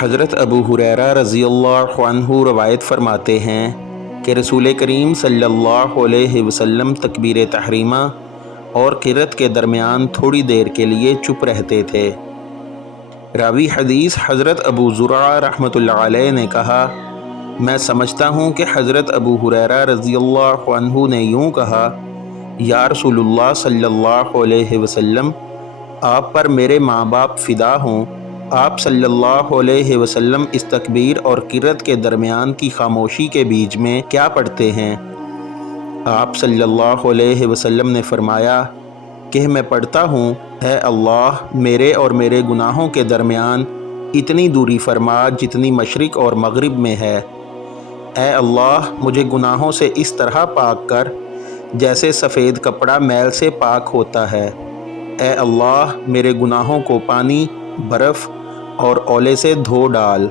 حضرت ابو ہریرہ رضی اللہ عنہ روایت فرماتے ہیں کہ رسول کریم صلی اللہ علیہ وسلم تکبیر تحریمہ اور قرأت کے درمیان تھوڑی دیر کے لیے چپ رہتے تھے۔ راوی حدیث حضرت ابو زرعہ رحمۃ اللہ علیہ نے کہا، میں سمجھتا ہوں کہ حضرت ابو ہریرہ رضی اللہ عنہ نے یوں کہا، یا رسول اللہ صلی اللہ علیہ وسلم، آپ پر میرے ماں باپ فدا ہوں، آپ صلی اللہ علیہ وسلم اس تکبیر اور قرأت کے درمیان کی خاموشی کے بیچ میں کیا پڑھتے ہیں؟ آپ صلی اللہ علیہ وسلم نے فرمایا کہ میں پڑھتا ہوں، اے اللہ میرے اور میرے گناہوں کے درمیان اتنی دوری فرما جتنی مشرق اور مغرب میں ہے۔ اے اللہ مجھے گناہوں سے اس طرح پاک کر جیسے سفید کپڑا میل سے پاک ہوتا ہے۔ اے اللہ میرے گناہوں کو پانی، برف اور اولے سے دھو ڈال۔